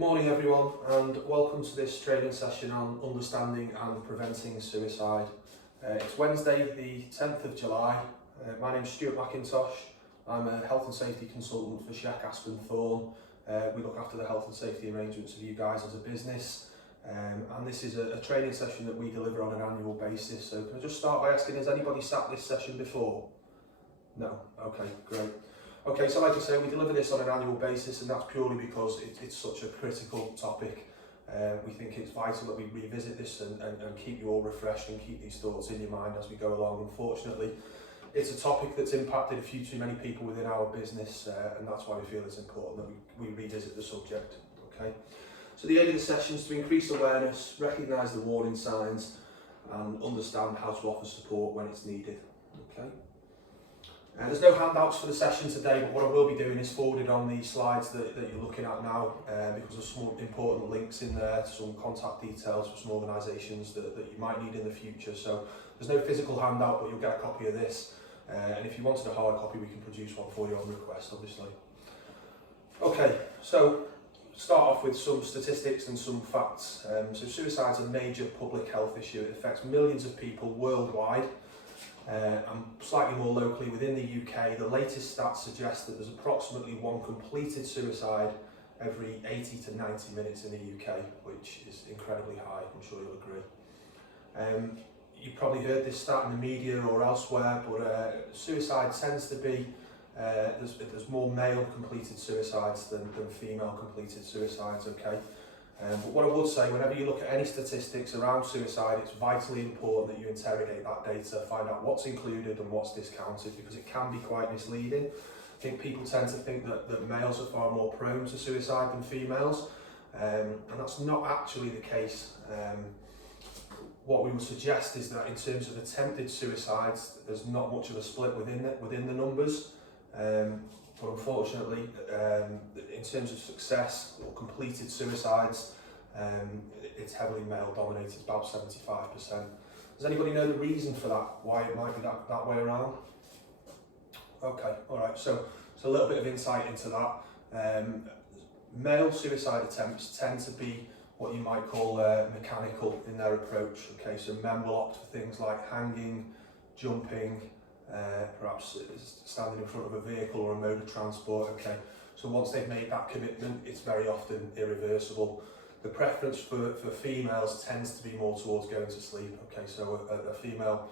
Good morning everyone, and welcome to this training session on understanding and preventing suicide. It's Wednesday the 10th of July. My name's Stuart McIntosh. I'm a health and safety consultant for Sheck Aspen Thorn. We look after the health and safety arrangements of you guys as a business, and this is a training session that we deliver on an annual basis. So can I just start by asking, has anybody sat this session before? No? Okay, great. Okay, so like I say, we deliver this on an annual basis, and that's purely because it's such a critical topic. We think it's vital that we revisit this and keep you all refreshed and keep these thoughts in your mind as we go along. Unfortunately, it's a topic that's impacted a few too many people within our business, and that's why we feel it's important that we revisit the subject. Okay, so the aim of the session is to increase awareness, recognise the warning signs, and understand how to offer support when it's needed. Okay. There's no handouts for the session today, but what I will be doing is forwarding on the slides that you're looking at now, because there's some important links in there, some contact details for some organisations that you might need in the future. So there's no physical handout, but you'll get a copy of this, and if you wanted a hard copy, we can produce one for you on request, obviously. Okay, so start off with some statistics and some facts. So suicide's a major public health issue. It affects millions of people worldwide. And slightly more locally within the UK, the latest stats suggest that there's approximately one completed suicide every 80 to 90 minutes in the UK, which is incredibly high, I'm sure you'll agree. You've probably heard this stat in the media or elsewhere, but suicide tends to be, there's more male completed suicides than female completed suicides, okay? But what I would say, whenever you look at any statistics around suicide, it's vitally important that you interrogate that data, find out what's included and what's discounted, because it can be quite misleading. I think people tend to think that males are far more prone to suicide than females, and that's not actually the case. What we would suggest is that in terms of attempted suicides, there's not much of a split within the numbers. But unfortunately, in terms of success or completed suicides, it's heavily male dominated, about 75%. Does anybody know the reason for that, why it might be that way around? Okay, all right, so a little bit of insight into that. Male suicide attempts tend to be what you might call mechanical in their approach. Okay, so men will opt for things like hanging, jumping, perhaps standing in front of a vehicle or a mode of transport. Okay, so once they've made that commitment, it's very often irreversible. The preference for females tends to be more towards going to sleep. Okay, so a female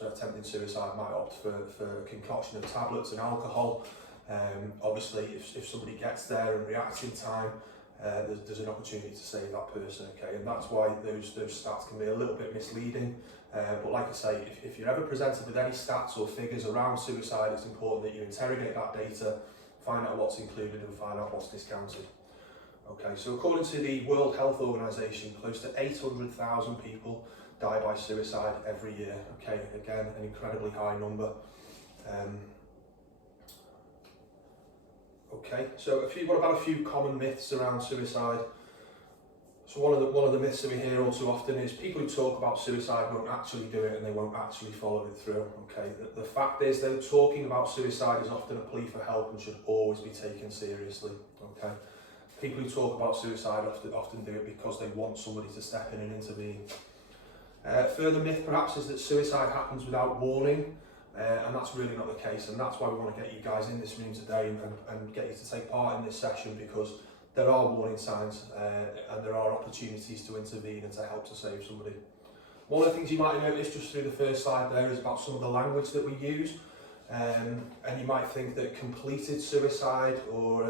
attempting suicide might opt for a concoction of tablets and alcohol. Obviously, if somebody gets there and reacts in time, there's an opportunity to save that person. Okay, and that's why those stats can be a little bit misleading. But like I say, if you're ever presented with any stats or figures around suicide, it's important that you interrogate that data, find out what's included and find out what's discounted. Okay, so according to the World Health Organization, close to 800,000 people die by suicide every year. Okay, again, an incredibly high number. Okay, so what about a few common myths around suicide? So one of the myths that we hear all too often is people who talk about suicide won't actually do it and they won't actually follow it through. Okay, the fact is that talking about suicide is often a plea for help and should always be taken seriously. Okay, people who talk about suicide often do it because they want somebody to step in and intervene. Further myth perhaps is that suicide happens without warning. And that's really not the case, and that's why we want to get you guys in this room today and get you to take part in this session, because there are warning signs and there are opportunities to intervene and to help to save somebody. One of the things you might notice just through the first slide there is about some of the language that we use, and you might think that completed suicide or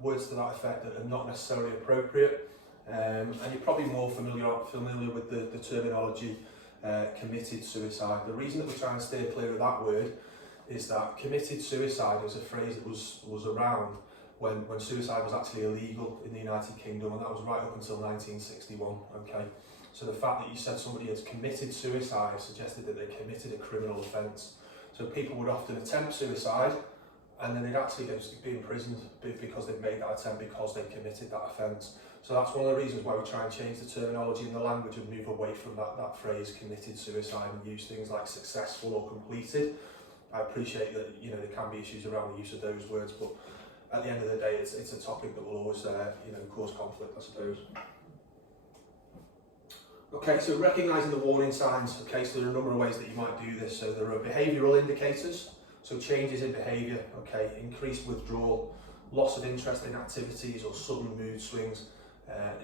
words to that effect are not necessarily appropriate, and you're probably more familiar with the terminology committed suicide. The reason that we try and steer clear of that word is that committed suicide is a phrase that was around when suicide was actually illegal in the United Kingdom, and that was right up until 1961. Okay, so the fact that you said somebody had committed suicide suggested that they committed a criminal offence. So people would often attempt suicide and then they'd actually be imprisoned because they'd made that attempt because they committed that offence. So that's one of the reasons why we try and change the terminology and the language and move away from that phrase committed suicide and use things like successful or completed. I appreciate that there can be issues around the use of those words, but at the end of the day, it's a topic that will always cause conflict, I suppose. Okay, so recognising the warning signs. Okay, so there are a number of ways that you might do this. So there are behavioural indicators, so changes in behaviour, okay, increased withdrawal, loss of interest in activities or sudden mood swings.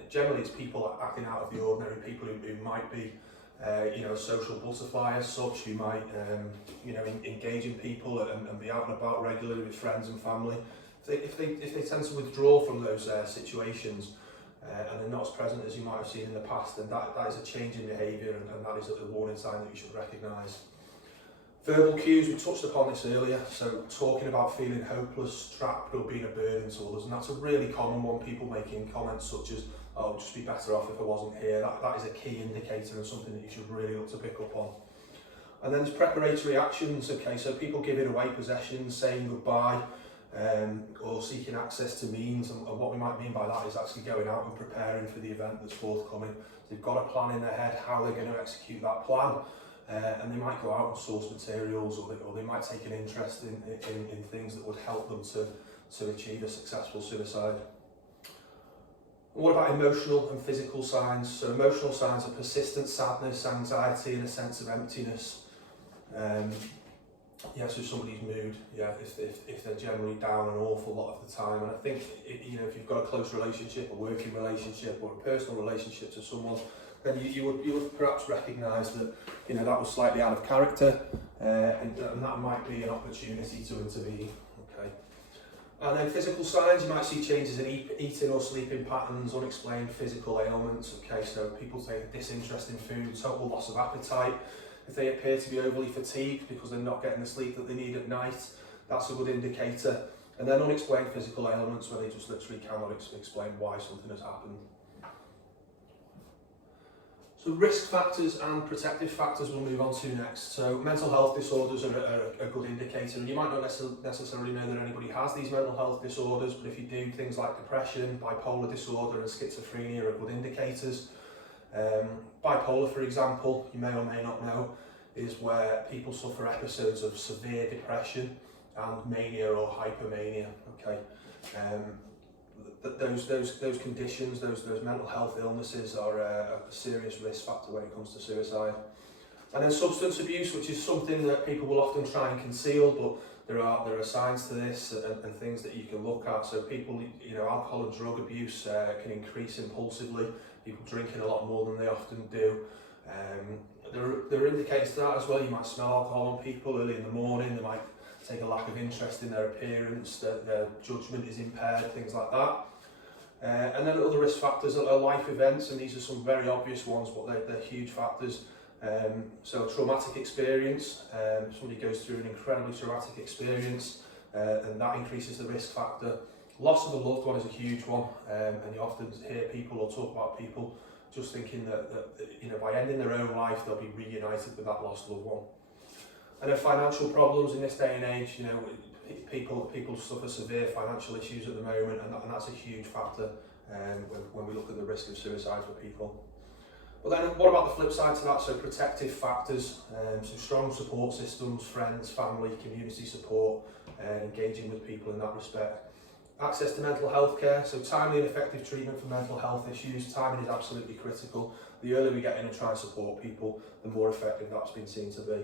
Generally it's people acting out of the ordinary, people who might be a social butterfly as such, who might engage in people and be out and about regularly with friends and family. If they tend to withdraw from those situations, and they're not as present as you might have seen in the past, then that is a change in behaviour, and that is a warning sign that you should recognise. Verbal cues, we touched upon this earlier, so talking about feeling hopeless, trapped or being a burden to others, and that's a really common one, people making comments such as, oh, I'd just be better off if I wasn't here. That is a key indicator and something that you should really look to pick up on. And then there's preparatory actions, okay, so people giving away possessions, saying goodbye, or seeking access to means, and what we might mean by that is actually going out and preparing for the event that's forthcoming. So they've got a plan in their head how they're going to execute that plan, and they might go out and source materials, or they might take an interest in things that would help them to achieve a successful suicide. What about emotional and physical signs? So emotional signs are persistent sadness, anxiety and a sense of emptiness. So somebody's mood, if they're generally down an awful lot of the time, and I think if you've got a close relationship, a working relationship or a personal relationship to someone, then you would perhaps recognise that that was slightly out of character, and that might be an opportunity to intervene. Okay. And then physical signs, you might see changes in eating or sleeping patterns, unexplained physical ailments. Okay, so people take a disinterest in food, total loss of appetite. If they appear to be overly fatigued because they're not getting the sleep that they need at night, that's a good indicator. And then unexplained physical ailments, where they just literally cannot explain why something has happened. So risk factors and protective factors we'll move on to next. So mental health disorders are a good indicator, and you might not necessarily know that anybody has these mental health disorders, but if you do, things like depression, bipolar disorder and schizophrenia are good indicators. Bipolar, for example, you may or may not know, is where people suffer episodes of severe depression and mania or hypermania. Okay, those conditions, those mental health illnesses are a serious risk factor when it comes to suicide. And then substance abuse, which is something that people will often try and conceal, but there are signs to this and things that you can look at. So people, alcohol and drug abuse can increase impulsively. People drinking a lot more than they often do. There are indicators to that as well. You might smell alcohol on people early in the morning. They might take a lack of interest in their appearance, their judgment is impaired, things like that. And then other risk factors are life events, and these are some very obvious ones, but they're huge factors. So a traumatic experience, somebody goes through an incredibly traumatic experience, and that increases the risk factor. Loss of a loved one is a huge one, and you often hear people or talk about people just thinking that by ending their own life they'll be reunited with that lost loved one. And then financial problems in this day and age, people suffer severe financial issues at the moment, and that's a huge factor when we look at the risk of suicide for people. But then what about the flip side to that? So protective factors, so strong support systems, friends, family, community support, engaging with people in that respect. Access to mental health care, so timely and effective treatment for mental health issues. Timing is absolutely critical. The earlier we get in and try and support people, the more effective that's been seen to be.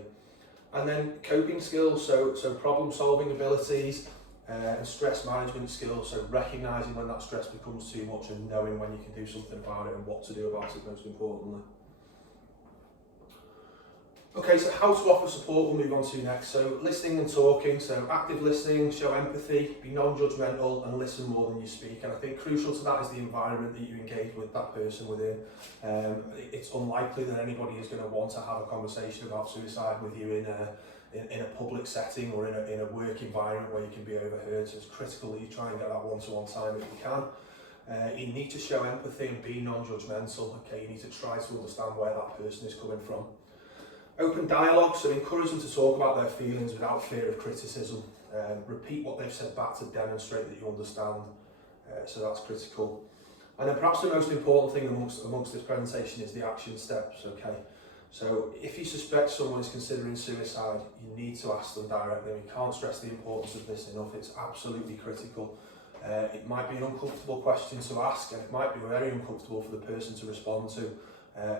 And then coping skills, so problem solving abilities and stress management skills, so recognising when that stress becomes too much and knowing when you can do something about it and what to do about it most importantly. Okay, so how to offer support we'll move on to next. So listening and talking, so active listening, show empathy, be non-judgmental and listen more than you speak. And I think crucial to that is the environment that you engage with that person within. It's unlikely that anybody is going to want to have a conversation about suicide with you in a public setting or in a work environment where you can be overheard. So it's critical that you try and get that one-to-one time if you can. You need to show empathy and be non-judgmental. Okay, you need to try to understand where that person is coming from. Open dialogue, so encourage them to talk about their feelings without fear of criticism. Repeat what they've said back to demonstrate that you understand, so that's critical. And then perhaps the most important thing amongst this presentation is the action steps, okay? So if you suspect someone is considering suicide, you need to ask them directly. We can't stress the importance of this enough, it's absolutely critical. It might be an uncomfortable question to ask, and it might be very uncomfortable for the person to respond to,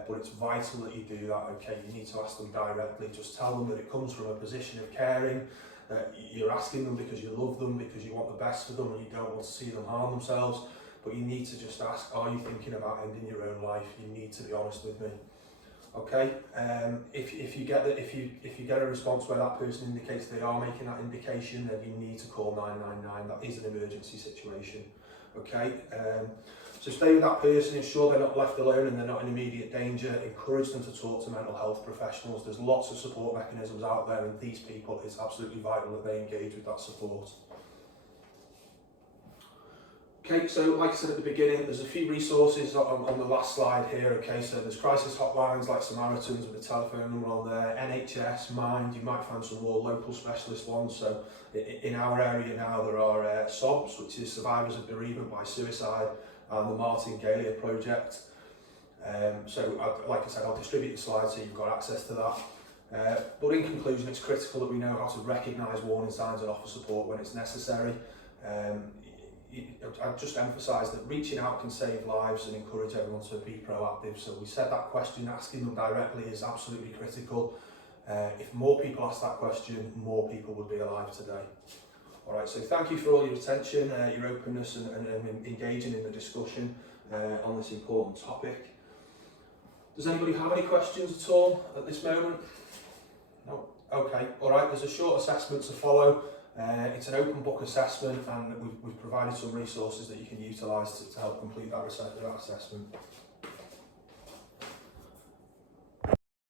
but it's vital that you do that, okay? You need to ask them directly. Just tell them that it comes from a position of caring, that you're asking them because you love them, because you want the best for them and you don't want to see them harm themselves. But you need to just ask, are you thinking about ending your own life? You need to be honest with me. Okay, if you get a response where that person indicates they are making that indication, then you need to call 999. That is an emergency situation. Okay, so stay with that person, ensure they're not left alone and they're not in immediate danger. Encourage them to talk to mental health professionals. There's lots of support mechanisms out there, and these people, it's absolutely vital that they engage with that support. Okay, so like I said at the beginning, there's a few resources on the last slide here. Okay, so there's crisis hotlines like Samaritans with a telephone number on there, NHS, Mind, you might find some more local specialist ones. So in our area now there are SOBs, which is Survivors of Bereavement by Suicide, and the Martin Galia Project. Like I said, I'll distribute the slides so you've got access to that. But in conclusion, it's critical that we know how to recognise warning signs and offer support when it's necessary. I'd just emphasise that reaching out can save lives and encourage everyone to be proactive. So we said that question, asking them directly is absolutely critical. If more people ask that question, more people would be alive today. Alright, so thank you for all your attention, your openness and engaging in the discussion on this important topic. Does anybody have any questions at all at this moment? No? Okay, alright, there's a short assessment to follow. It's an open book assessment, and we've provided some resources that you can utilise to help complete that assessment.